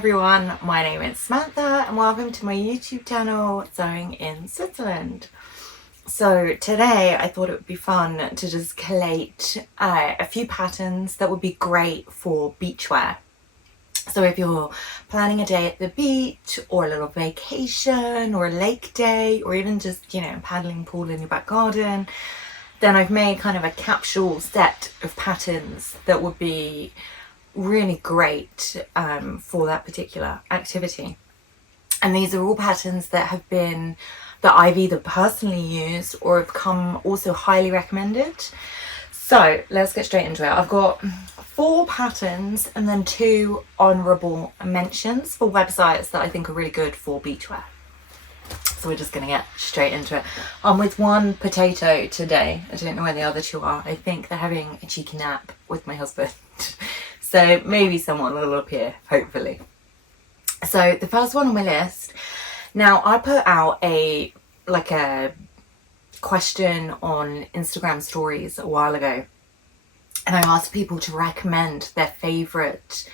everyone, my name is Samantha and welcome to my YouTube channel, Sewing in Switzerland. So today I thought it would be fun to just collate a few patterns that would be great for beachwear. So if you're planning a day at the beach or a little vacation or a lake day or even just, paddling pool in your back garden, then I've made kind of a capsule set of patterns that would be really great for that particular activity. And these are all patterns that I've either personally used or have come also highly recommended. So let's get straight into it. I've got 4 patterns and then 2 honourable mentions for websites that I think are really good for beachwear. So we're just going to get straight into it. I'm with one potato today. I don't know where the other 2 are. I think they're having a cheeky nap with my husband. So maybe someone will appear, hopefully. So the first one on my list. Now I put out a question on Instagram stories a while ago. And I asked people to recommend their favourite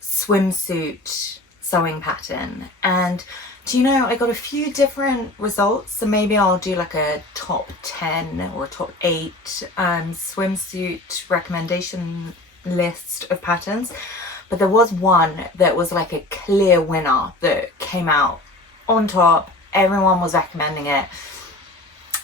swimsuit sewing pattern. And do you know, I got a few different results. So maybe I'll do like a top 10 or a top 8 swimsuit recommendation list of patterns. But there was one that was like a clear winner that came out on top. Everyone was recommending it.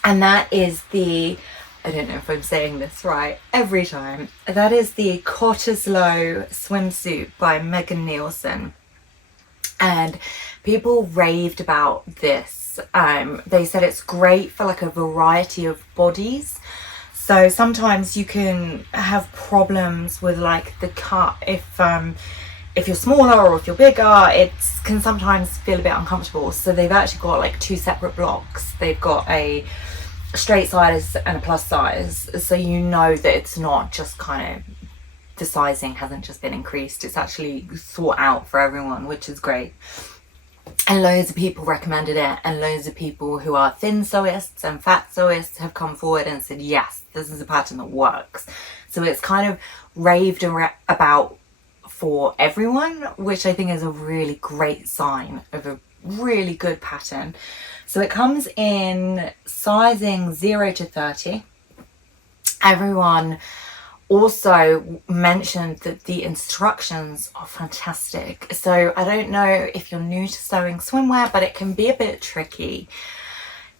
And that is the, I don't know if I'm saying this right every time, that is the Cottesloe swimsuit by NIELSEN. And people raved about this. They said it's great for like a variety of bodies. So sometimes you can have problems with like the cut if you're smaller or if you're bigger. It can sometimes feel a bit uncomfortable. So they've actually got like 2 separate blocks. They've got a straight size and a plus size, so you know that it's not just kind of, the sizing hasn't just been increased, it's actually thought out for everyone, which is great. And loads of people recommended it, and loads of people who are thin sewists and fat sewists have come forward and said yes, this is a pattern that works. So it's kind of raved about for everyone, which I think is a really great sign of a really good pattern. So it comes in sizing 0 to 30. Everyone also mentioned that the instructions are fantastic. So I don't know if you're new to sewing swimwear, but it can be a bit tricky.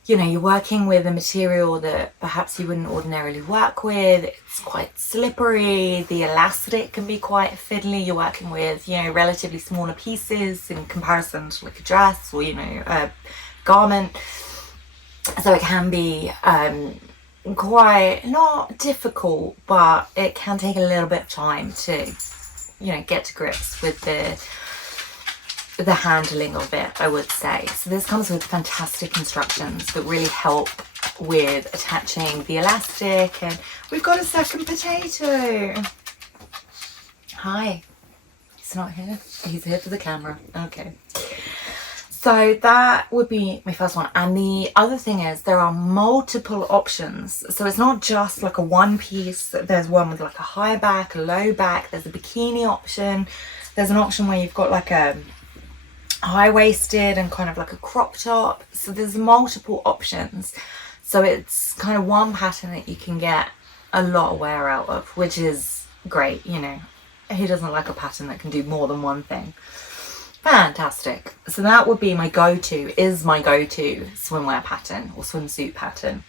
You know, you're working with a material that perhaps you wouldn't ordinarily work with. It's quite slippery. The elastic can be quite fiddly. You're working with, relatively smaller pieces in comparison to like a dress or, a garment. So it can be quite, not difficult, but it can take a little bit of time to, get to grips with the handling of it, I would say. So this comes with fantastic instructions that really help with attaching the elastic. And we've got a second potato. Hi. He's not here. He's here for the camera. Okay. So that would be my first one. And the other thing is there are multiple options. So it's not just like a one piece. There's one with like a high back, a low back. There's a bikini option. There's an option where you've got like a high-waisted and kind of like a crop top. So there's multiple options. So it's kind of one pattern that you can get a lot of wear out of, which is great. Who doesn't like a pattern that can do more than one thing? Fantastic. So that would be my go-to swimwear pattern or swimsuit pattern.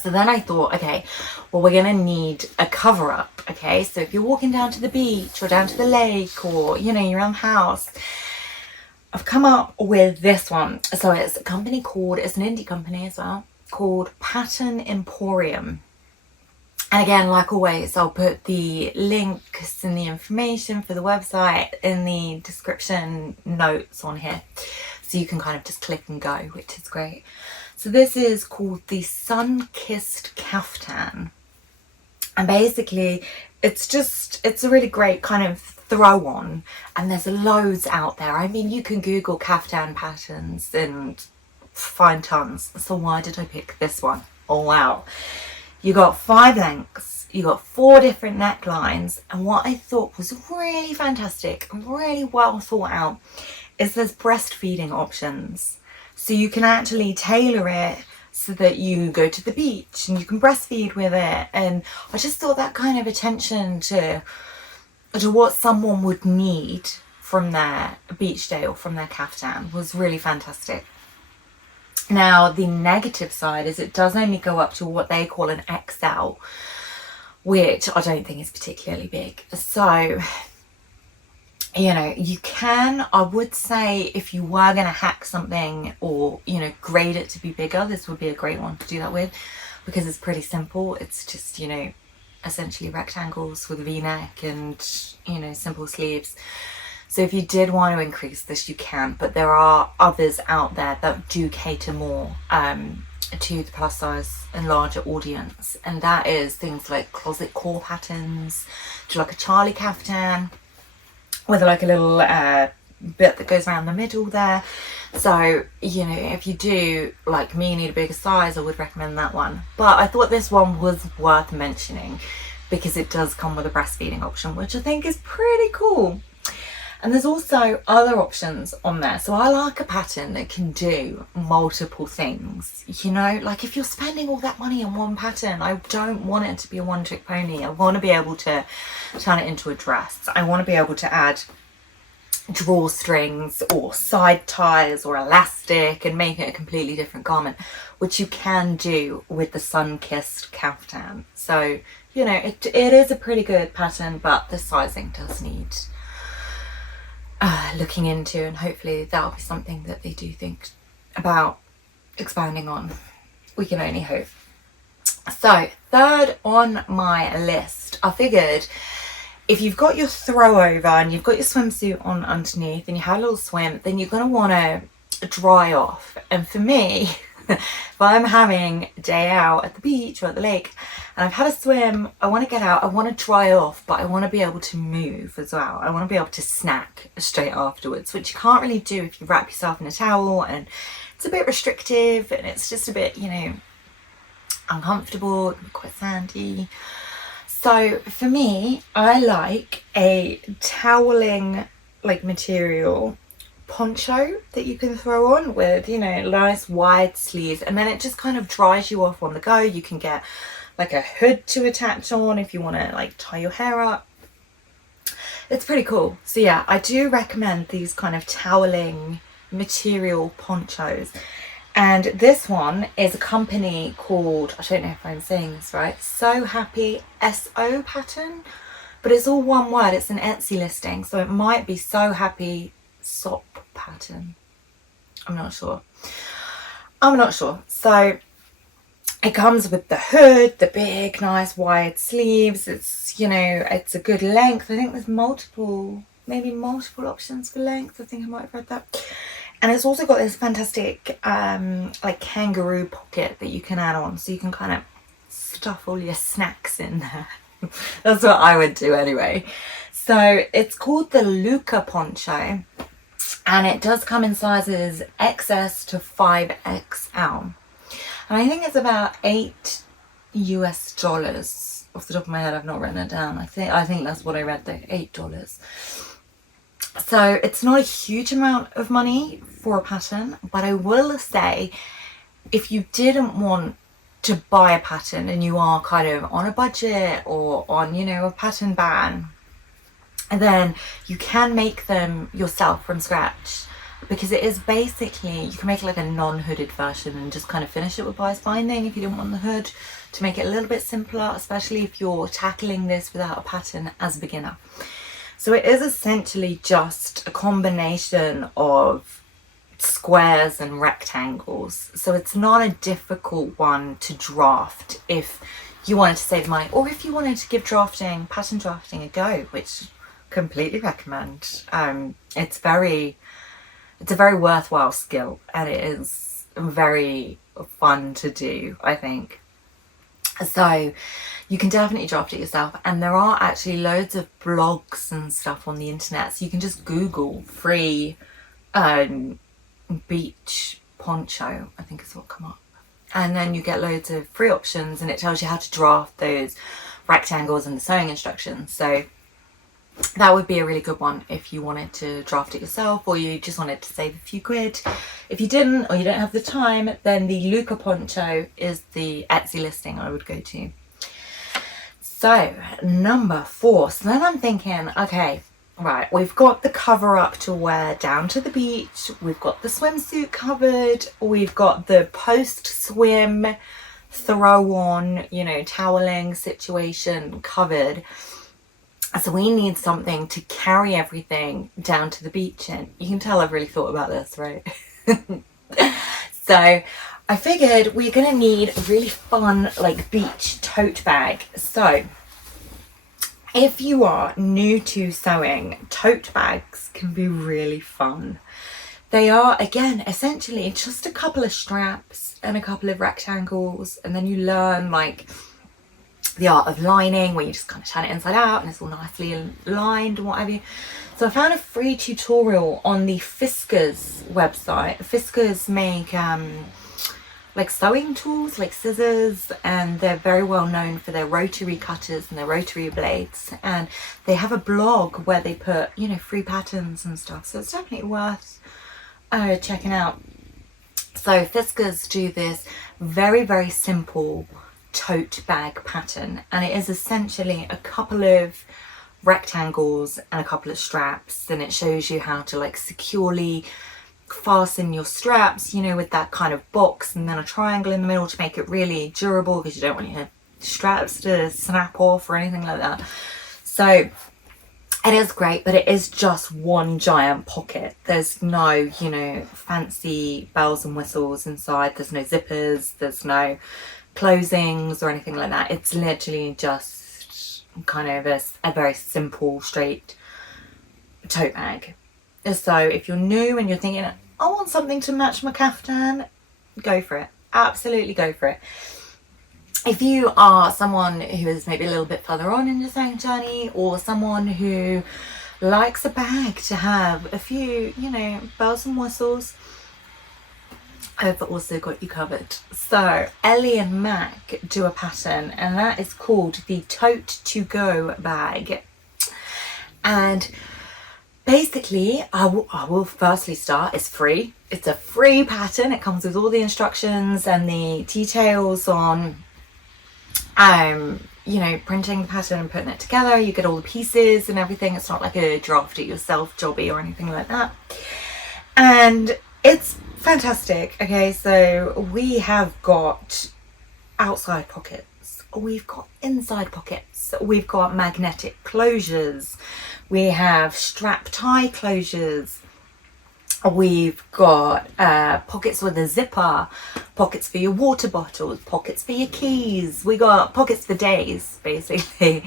So then I thought, okay, well, we're going to need a cover up. Okay, so if you're walking down to the beach or down to the lake or, you're around the house, I've come up with this one. So it's a company it's an indie company as well, called Pattern EMPORIUM. And again, like always, I'll put the links and the information for the website in the description notes on here. So you can kind of just click and go, which is great. So this is called the SUNKISSED KAFTAN. And basically, it's a really great kind of throw on. And there's loads out there. I mean, you can Google kaftan patterns and find tons. So why did I pick this one? Oh, wow. You got 5 lengths. You got 4 different necklines, and what I thought was really fantastic and really well thought out is there's breastfeeding options. So you can actually tailor it so that you go to the beach and you can breastfeed with it. And I just thought that kind of attention to what someone would need from their beach day or from their kaftan was really fantastic. Now, the negative side is it does only go up to what they call an XL, which I don't think is particularly big. So, you know, you can, I would say, if you were going to hack something or, you know, grade it to be bigger, this would be a great one to do that with, because it's pretty simple. It's just, you know, essentially rectangles with a V-neck and, you know, simple sleeves. So if you did want to increase this, you can, but there are others out there that do cater more to the plus size and larger audience, and that is things like closet core patterns, to like a Charlie kaftan with like a little bit that goes around the middle there. So, you know, if you do, like me, need a bigger size, I would recommend that one. But I thought this one was worth mentioning because it does come with a breastfeeding option, which I think is pretty cool. And there's also other options on there. So I like a pattern that can do multiple things. You know, like if you're spending all that money on one pattern, I don't want it to be a one-trick pony. I want to be able to turn it into a dress. I want to be able to add drawstrings or side ties or elastic and make it a completely different garment, which you can do with the SUNKISSED kaftan. So, you know, it is a pretty good pattern, but the sizing does need looking into, and hopefully that'll be something that they do think about expanding on. We can only hope. So, third on my list, I figured if you've got your throw over and you've got your swimsuit on underneath and you have a little swim, then you're going to want to dry off. And for me, if I'm having a day out at the beach or at the lake and I've had a swim, I want to get out, I want to dry off, but I want to be able to move as well. I want to be able to snack straight afterwards, which you can't really do if you wrap yourself in a towel, and it's a bit restrictive and it's just a bit, you know, uncomfortable, quite sandy. So for me, I like a toweling like material poncho that you can throw on with, you know, nice wide sleeves, and then it just kind of dries you off on the go. You can get like a hood to attach on if you want to like tie your hair up. It's pretty cool. So yeah, I do recommend these kind of toweling material ponchos. And this one is a company called, I don't know if I'm saying this right, So Happy SO pattern, but it's all one word. It's an Etsy listing, so it might be So Happy SOP pattern. I'm not sure. So it comes with the hood, the big nice wide sleeves. It's, you know, it's a good length. I think there's maybe multiple options for length. I think I might have read that. And it's also got this fantastic like kangaroo pocket that you can add on, so you can kind of stuff all your snacks in there. That's what I would do anyway. So it's called the Luca poncho, and it does come in sizes XS to 5XL. And I think it's about $8 US. Off the top of my head, I've not written it down. I think that's what I read there, $8. So it's not a huge amount of money for a pattern, but I will say, if you didn't want to buy a pattern and you are kind of on a budget or on, you know, a pattern ban, then you can make them yourself from scratch, because it is basically, you can make like a non-hooded version and just kind of finish it with bias binding if you don't want the hood, to make it a little bit simpler, especially if you're tackling this without a pattern as a beginner. So it is essentially just a combination of squares and rectangles. So it's not a difficult one to draft if you wanted to save money, or if you wanted to give pattern drafting a go, which I completely recommend. It's a very worthwhile skill, and it is very fun to do, I think. So you can definitely draft it yourself, and there are actually loads of blogs and stuff on the internet, so you can just Google free beach poncho, I think is what come up, and then you get loads of free options, and it tells you how to draft those rectangles and the sewing instructions. So that would be a really good one if you wanted to draft it yourself, or you just wanted to save a few quid. If you didn't, or you don't have the time, then the Luca Poncho is the Etsy listing I would go to. So number 4. So then I'm thinking, okay, right, we've got the cover up to wear down to the beach, we've got the swimsuit covered, we've got the post swim throw on, you know, toweling situation covered. So we need something to carry everything down to the beach in. You can tell I've really thought about this, right? So I figured we're gonna need a really fun like beach tote bag. So if you are new to sewing, tote bags can be really fun. They are, again, essentially just a couple of straps and a couple of rectangles, and then you learn like the art of lining, where you just kind of turn it inside out and it's all nicely lined and what have you. So I found a free tutorial on the Fiskars website. Fiskars make like sewing tools, like scissors, and they're very well known for their rotary cutters and their rotary blades, and they have a blog where they put, you know, free patterns and stuff, so it's definitely worth checking out. So Fiskars do this very, very simple tote bag pattern, and it is essentially a couple of rectangles and a couple of straps, and it shows you how to like securely fasten your straps, you know, with that kind of box and then a triangle in the middle to make it really durable, because you don't want your straps to snap off or anything like that. So it is great, but it is just one giant pocket. There's no, you know, fancy bells and whistles inside. There's no zippers, there's no closings or anything like that. It's literally just kind of a very simple, straight tote bag. So if you're new and you're thinking, I want something to match my kaftan, go for it. Absolutely go for it. If you are someone who is maybe a little bit further on in your sewing journey, or someone who likes a bag to have a few, you know, bells and whistles, I've also got you covered. So Ellie and Mac do a pattern, and that is called the Tote to Go bag. And basically, I will firstly start, it's free. It's a free pattern. It comes with all the instructions and the details on, you know, printing the pattern and putting it together. You get all the pieces and everything. It's not like a draft it yourself jobby or anything like that. And it's fantastic. Okay, so we have got outside pockets, we've got inside pockets, we've got magnetic closures, we have strap tie closures, we've got pockets with a zipper, pockets for your water bottles, pockets for your keys. We got pockets for days, basically.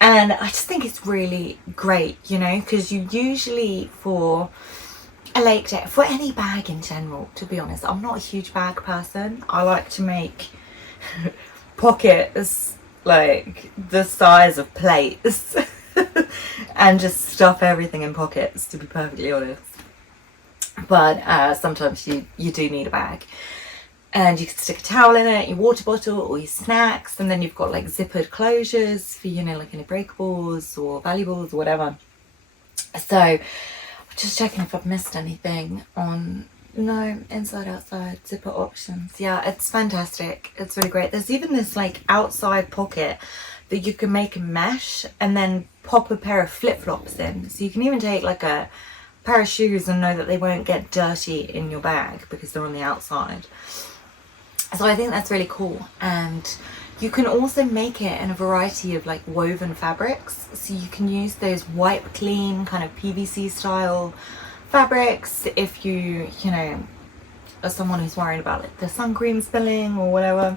And I just think it's really great, you know, because you usually, for a lake day, for any bag in general, to be honest, I'm not a huge bag person. I like to make pockets like the size of plates and just stuff everything in pockets, to be perfectly honest. But sometimes you do need a bag, and you can stick a towel in it, your water bottle, or your snacks, and then you've got like zippered closures for, you know, like any breakables or valuables or whatever. So just checking if I've missed anything on, no, inside, outside, zipper options. Yeah, it's fantastic. It's really great. There's even this like outside pocket that you can make a mesh and then pop a pair of flip-flops in. So you can even take like a pair of shoes and know that they won't get dirty in your bag because they're on the outside. So I think that's really cool. And you can also make it in a variety of like woven fabrics. So you can use those wipe clean kind of PVC style fabrics if you know, are someone who's worried about like the sun cream spilling or whatever.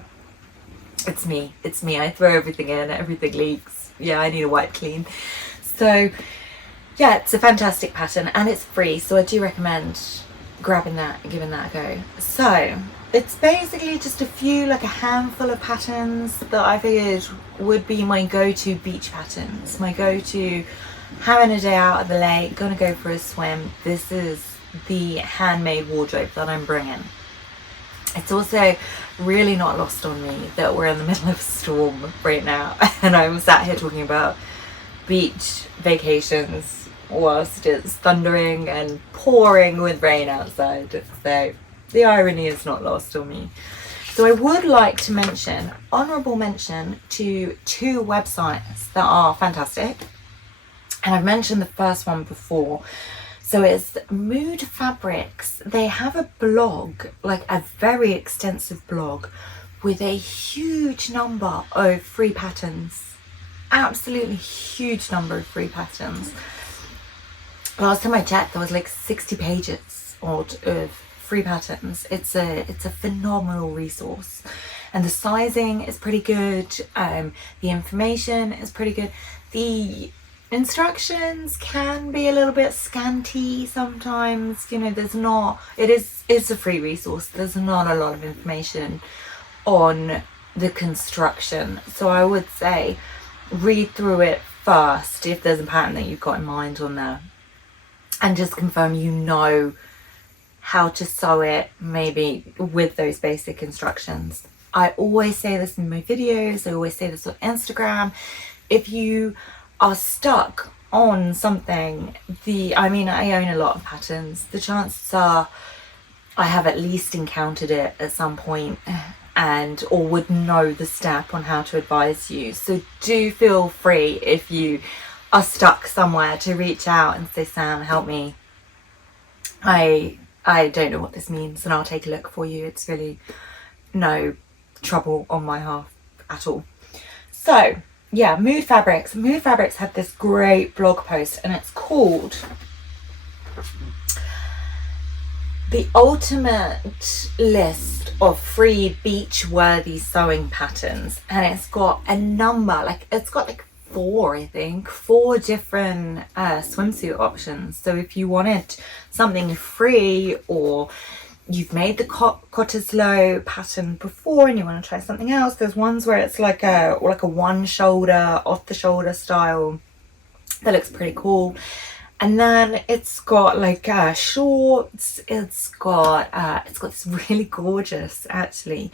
It's me. I throw everything in, everything leaks. Yeah, I need a wipe clean. So yeah, it's a fantastic pattern and it's free. So I do recommend grabbing that and giving that a go. So it's basically just a few, like a handful of patterns that I figured would be my go-to beach patterns, my go-to having a day out at the lake, gonna go for a swim. This is the handmade wardrobe that I'm bringing. It's also really not lost on me that we're in the middle of a storm right now and I'm sat here talking about beach vacations whilst it's thundering and pouring with rain outside. So the irony is not lost on me. So I would like to mention, honourable mention to 2 websites that are fantastic. And I've mentioned the first one before. So it's Mood Fabrics. They have a blog, like a very extensive blog with a huge number of free patterns. Absolutely huge number of free patterns. Last time I checked, there was like 60 pages odd of free patterns. It's a phenomenal resource, and the sizing is pretty good. The information is pretty good. The instructions can be a little bit scanty sometimes. You know, there's not. It's a free resource. There's not a lot of information on the construction, so I would say read through it first if there's a pattern that you've got in mind on there, and just confirm you know how to sew it, maybe with those basic instructions. I always say this in my videos, I always say this on Instagram. If you are stuck on something, I own a lot of patterns. The chances are I have at least encountered it at some point or would know the step on how to advise you. So do feel free, if you are stuck somewhere, to reach out and say, Sam, help me. I don't know what this means, and I'll take a look for you. It's really no trouble on my half at all. So yeah, Mood Fabrics. Mood Fabrics had this great blog post, and it's called The Ultimate List of Free Beach-Worthy Sewing Patterns. And it's got a number, it's got 4 different swimsuit options. So if you wanted something free, or you've made the Cottesloe pattern before and you want to try something else, there's ones where it's like a one shoulder, off the shoulder style that looks pretty cool. And then it's got shorts. It's got this really gorgeous actually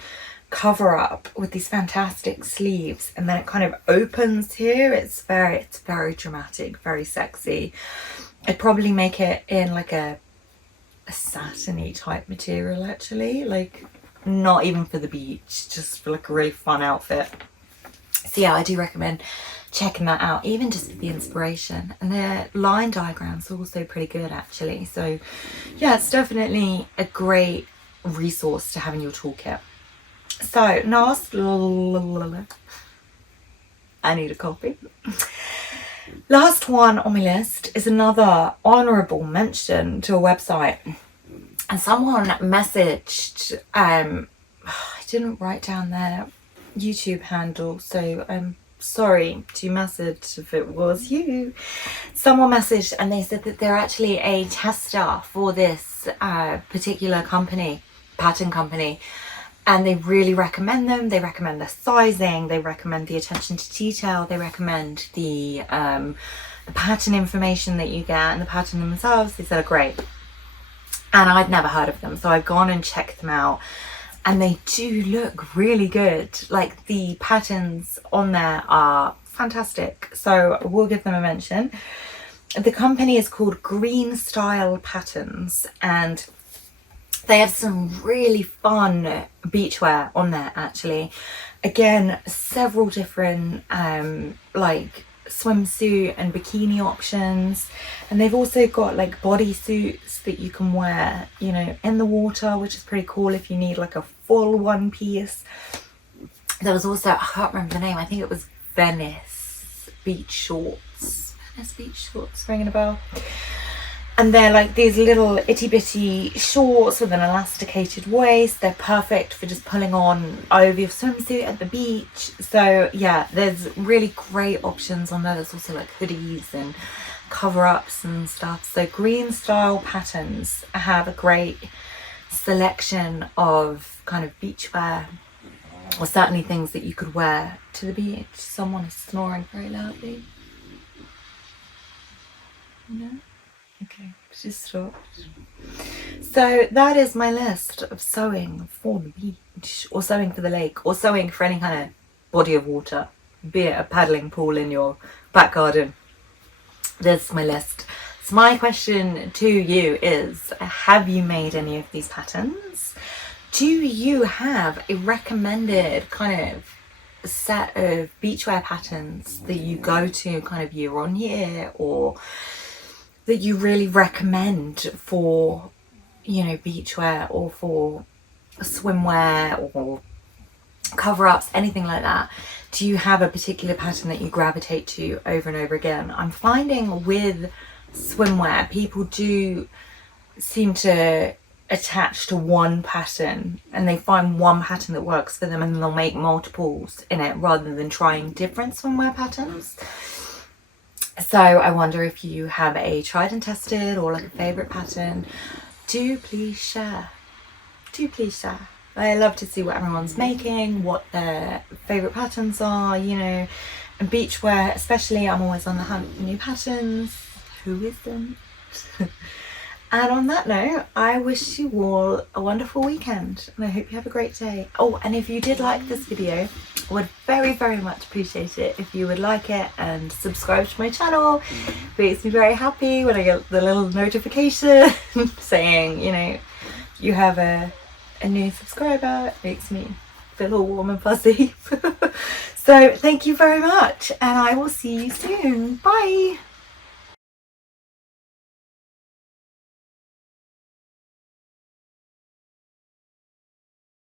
cover up with these fantastic sleeves, and then it kind of opens here. It's very dramatic, very sexy. I'd probably make it in like a satiny type material actually, not even for the beach, just for a really fun outfit. So yeah, I do recommend checking that out, even just for the inspiration. And the line diagrams are also pretty good actually. So yeah, it's definitely a great resource to have in your toolkit. So I need a coffee. Last one on my list is another honourable mention to a website. And someone messaged, I didn't write down their YouTube handle, so I'm sorry to message if it was you. Someone messaged and they said that they're actually a tester for this particular company, pattern company. And they really recommend them. They recommend the sizing, they recommend the attention to detail, they recommend the pattern information that you get, and the pattern themselves. They said are great. And I'd never heard of them, so I've gone and checked them out, and they do look really good. The patterns on there are fantastic, so we'll give them a mention. The company is called Green Style Patterns, and they have some really fun beachwear on there actually. Again, several different swimsuit and bikini options, and they've also got bodysuits that you can wear, in the water, which is pretty cool if you need a full one piece. There was also, I can't remember the name, I think it was Venice Beach Shorts. Venice Beach Shorts, ringing a bell. And they're these little itty bitty shorts with an elasticated waist. They're perfect for just pulling on over your swimsuit at the beach. So yeah, there's really great options on there. There's also hoodies and cover-ups and stuff. So Green Style Patterns have a great selection of kind of beachwear, or certainly things that you could wear to the beach. Someone is snoring very loudly. No? Okay, she stopped. So that is my list of sewing for the beach, or sewing for the lake, or sewing for any kind of body of water, be it a paddling pool in your back garden. There's my list. So my question to you is, have you made any of these patterns? Do you have a recommended kind of set of beachwear patterns that you go to kind of year on year, or that you really recommend for, you know, beachwear or for swimwear or cover-ups, anything like that? Do you have a particular pattern that you gravitate to over and over again? I'm finding with swimwear, people do seem to attach to one pattern, and they find one pattern that works for them, and they'll make multiples in it rather than trying different swimwear patterns. So I wonder if you have a tried and tested or like a favorite pattern. Do please share. Do please share. I love to see what everyone's making, what their favorite patterns are, you know. And beachwear especially, I'm always on the hunt for new patterns. Who isn't? And on that note, I wish you all a wonderful weekend, and I hope you have a great day. Oh, and if you did like this video, I would very, very much appreciate it if you would like it and subscribe to my channel. It makes me very happy when I get the little notification saying, you know, you have a new subscriber. It makes me feel all warm and fuzzy. So thank you very much, and I will see you soon. Bye.